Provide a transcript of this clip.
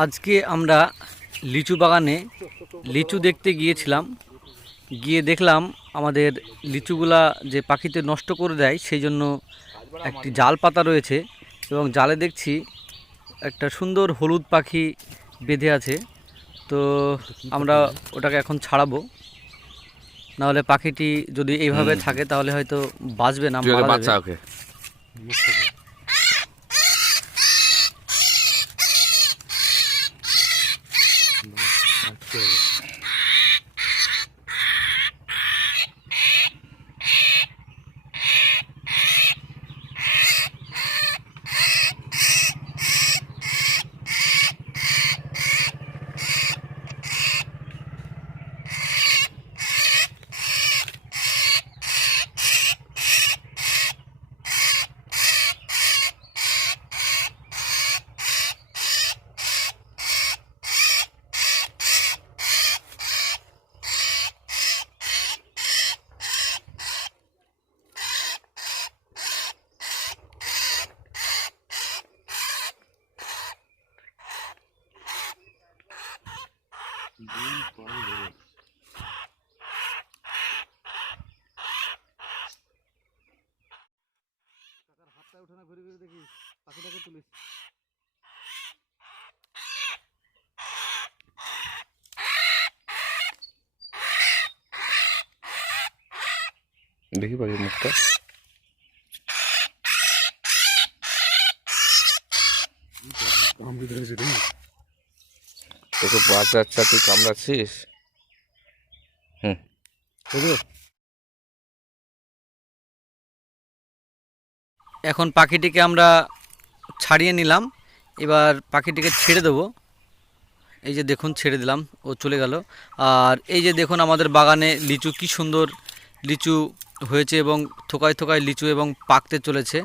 আজকে আমরা লিচু বাগানে লিচু দেখতে গিয়েছিলাম। গিয়ে দেখলাম আমাদের লিচুগুলা যে পাখিতে নষ্ট করে দেয়, সেই জন্য একটি জাল পাতা রয়েছে এবং জালে দেখছি একটা সুন্দর হলুদ পাখি বেঁধে আছে। তো আমরা ওটাকে এখন ছাড়াবো, নাহলে পাখিটি যদি এইভাবে থাকে তাহলে হয়তো বাঁচবে না, মারা যাবে। দেখি পাখির মুখটা। তোকে বাচ্চা তুই কামড়াচ্ছিস? এখন পাখিটিকে আমরা ছাড়িয়ে নিলাম, এবার পাখিটিকে ছেড়ে দেবো। এই যে দেখুন, ছেড়ে দিলাম, ও চলে গেল। আর এই যে দেখুন আমাদের বাগানে লিচু, কি সুন্দর লিচু হয়েছে এবং থোকায় থোকায় লিচু এবং পাকতে চলেছে।